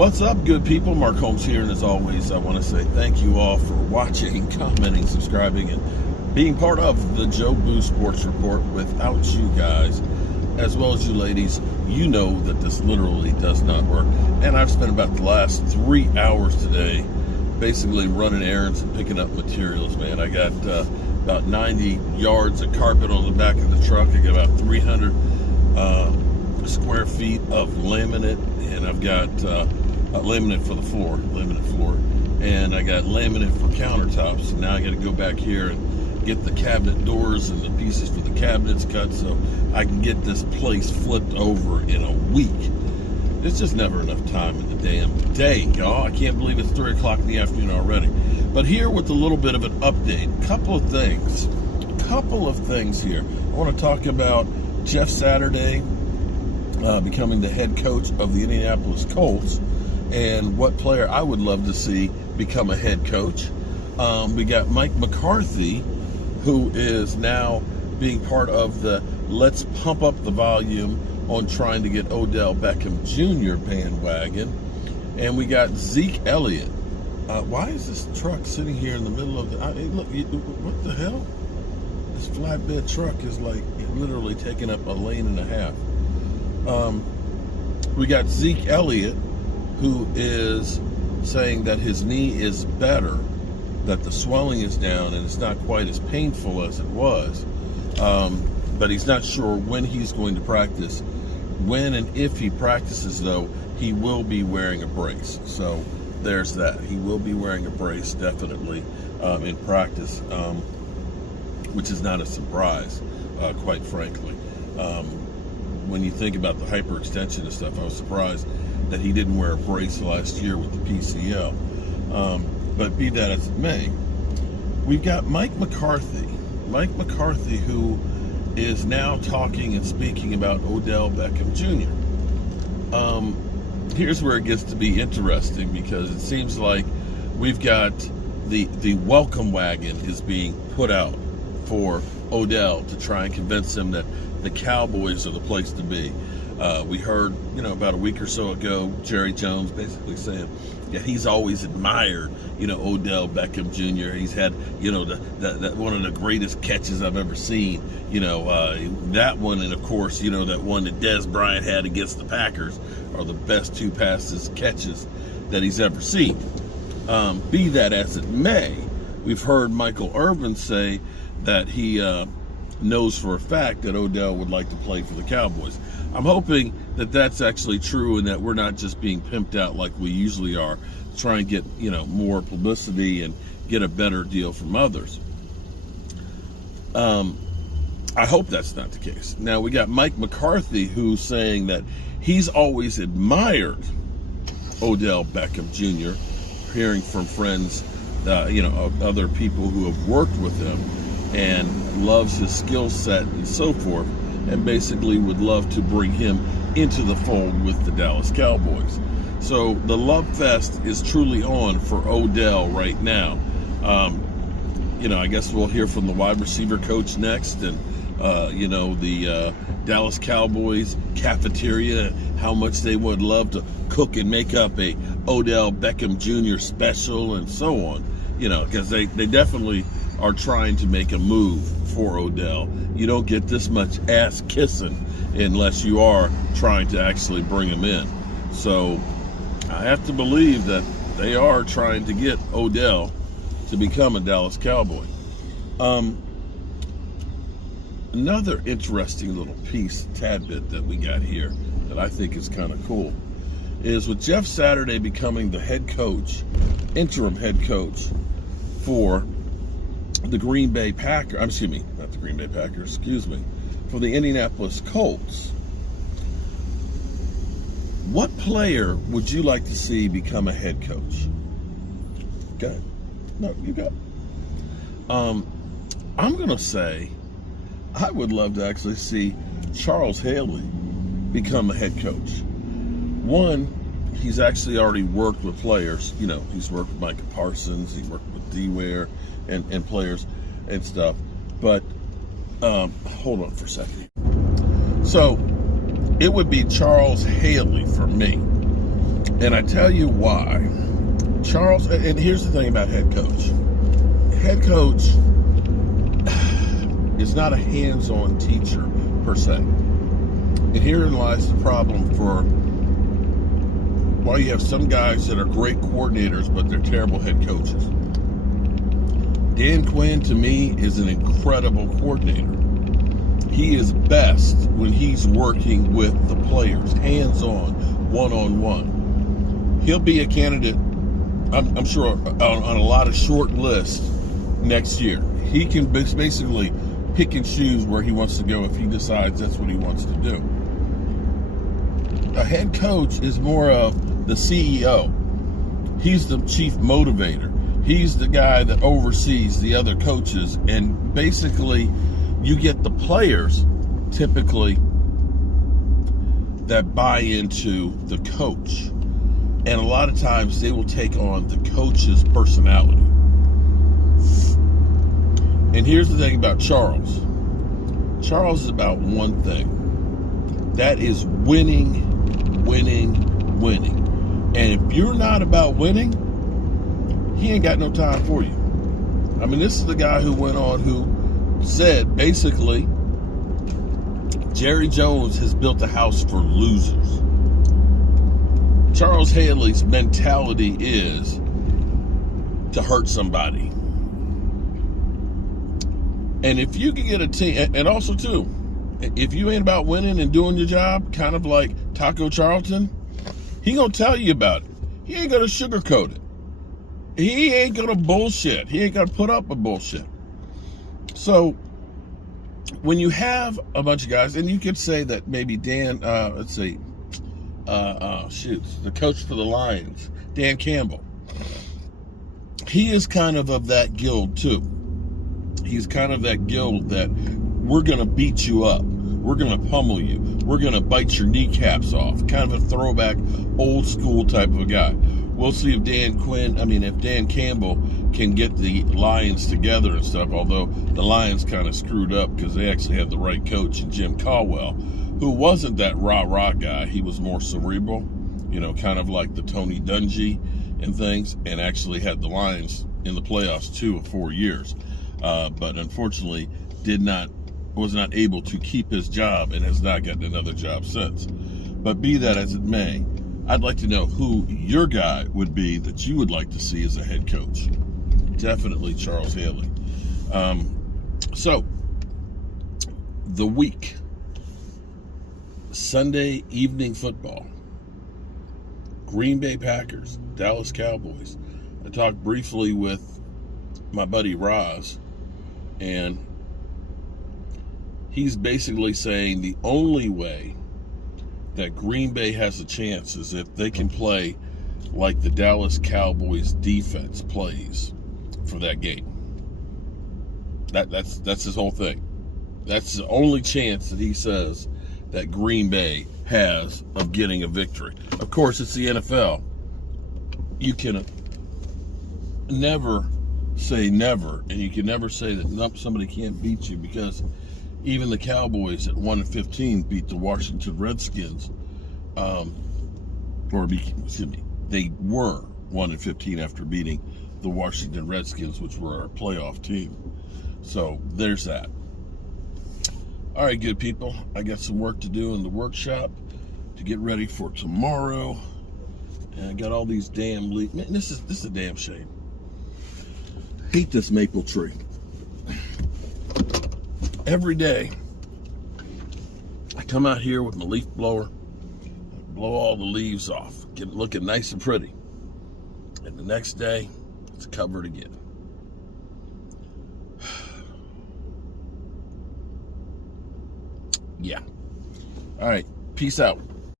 What's up, good people? Mark Holmes here, and as always, I want to say thank you all for watching, commenting, subscribing, and being part of the Joe Boo Sports Report. Without you guys, as well as you ladies, you know that this literally does not work. And I've spent about the last 3 hours today basically running errands and picking up materials, man. I got about 90 yards of carpet on the back of the truck. I got about 300 square feet of laminate, and I've got laminate for the floor, and I got laminate for countertops. And now I got to go back here and get the cabinet doors and the pieces for the cabinets cut so I can get this place flipped over in a week. There's just never enough time in the damn day, y'all. I can't believe it's 3 o'clock in the afternoon already. But here with a little bit of an update, couple of things here. I want to talk about Jeff Saturday becoming the head coach of the Indianapolis Colts, and what player I would love to see become a head coach. We got Mike McCarthy, who is now being part of the let's pump up the volume on trying to get Odell Beckham Jr. bandwagon. And we got Zeke Elliott. Why is this truck sitting here in the middle of the... look, what the hell? This flatbed truck is like literally taking up a lane and a half. We got Zeke Elliott, who is saying that his knee is better, that the swelling is down and it's not quite as painful as it was, but he's not sure when he's going to practice. When and if he practices, though, he will be wearing a brace. So there's that. He will be wearing a brace, definitely, in practice, which is not a surprise, quite frankly. When you think about the hyperextension and stuff, I was surprised that he didn't wear a brace last year with the PCL. But be that as it may, we've got Mike McCarthy. Mike McCarthy, who is now talking and speaking about Odell Beckham Jr. Here's where it gets to be interesting, because it seems like we've got the welcome wagon is being put out for Odell to try and convince him that the Cowboys are the place to be. We heard, about a week or so ago, Jerry Jones basically saying that he's always admired, Odell Beckham Jr. He's had, the one of the greatest catches I've ever seen. That one, and of course, that one that Des Bryant had against the Packers are the best two catches that he's ever seen. Be that as it may, we've heard Michael Irvin say that he knows for a fact that Odell would like to play for the Cowboys. I'm hoping that that's actually true, and that we're not just being pimped out like we usually are, to try and get more publicity and get a better deal from others. I hope that's not the case. Now we got Mike McCarthy, who's saying that he's always admired Odell Beckham Jr., hearing from friends, other people who have worked with him, and loves his skill set and so forth, and basically would love to bring him into the fold with the Dallas Cowboys. So the love fest is truly on for Odell right now. I guess we'll hear from the wide receiver coach next, and the Dallas Cowboys cafeteria, how much they would love to cook and make up a Odell Beckham Jr. special and so on, because they definitely are trying to make a move for Odell. You don't get this much ass kissing unless you are trying to actually bring him in. So I have to believe that they are trying to get Odell to become a Dallas Cowboy. Another interesting little piece, tidbit that we got here that I think is kind of cool, is with Jeff Saturday becoming the head coach, interim head coach for the Green Bay Packers, for the Indianapolis Colts. What player would you like to see become a head coach? Okay. No, you got it. I'm going to say I would love to actually see Charles Haley become a head coach. One, he's actually already worked with players. He's worked with Micah Parsons, he worked with D-Ware and players and stuff. But hold on for a second. So it would be Charles Haley for me. And I tell you why. Charles, and here's the thing about head coach. Head coach is not a hands-on teacher per se. And herein lies the problem for why you have some guys that are great coordinators, but they're terrible head coaches. Dan Quinn, to me, is an incredible coordinator. He is best when he's working with the players, hands-on, one-on-one. He'll be a candidate, I'm sure, on a lot of short lists next year. He can basically pick and choose where he wants to go if he decides that's what he wants to do. A head coach is more of the CEO. He's the chief motivator. He's the guy that oversees the other coaches, and basically you get the players typically that buy into the coach. And a lot of times they will take on the coach's personality. And here's the thing about Charles. Charles is about one thing. That is winning. And if you're not about winning, he ain't got no time for you. I mean, this is the guy who went on who said, basically, Jerry Jones has built a house for losers. Charles Haley's mentality is to hurt somebody. And if you can get a team, and also too, if you ain't about winning and doing your job, kind of like Taco Charlton, he gonna tell you about it. He ain't gonna sugarcoat it. He ain't gonna bullshit. He ain't gonna put up with bullshit. So when you have a bunch of guys, and you could say that maybe Dan, the coach for the Lions, Dan Campbell, he is kind of that guild too. He's kind of that guild that we're going to beat you up. We're going to pummel you. We're going to bite your kneecaps off. Kind of a throwback, old school type of a guy. We'll see if if Dan Campbell can get the Lions together and stuff, although the Lions kind of screwed up because they actually had the right coach in Jim Caldwell, who wasn't that rah-rah guy. He was more cerebral, kind of like the Tony Dungy and things, and actually had the Lions in the playoffs 2 of 4 years. But unfortunately was not able to keep his job and has not gotten another job since. But be that as it may, I'd like to know who your guy would be that you would like to see as a head coach. Definitely Charles Haley. So, the week, Sunday evening football, Green Bay Packers, Dallas Cowboys. I talked briefly with my buddy Roz, and he's basically saying the only way that Green Bay has a chance is if they can play like the Dallas Cowboys defense plays for that game. That's his whole thing. That's the only chance that he says that Green Bay has of getting a victory. Of course, it's the NFL. You can never say never, and you can never say that somebody can't beat you, because even the Cowboys at 1-15 beat the Washington Redskins. They were 1-15 after beating the Washington Redskins, which were our playoff team. So there's that. All right, good people. I got some work to do in the workshop to get ready for tomorrow. And I got all these damn leaves. Man, this is a damn shame. Hate this maple tree. Every day, I come out here with my leaf blower, blow all the leaves off, get it looking nice and pretty. And the next day, it's covered again. Yeah. All right. Peace out.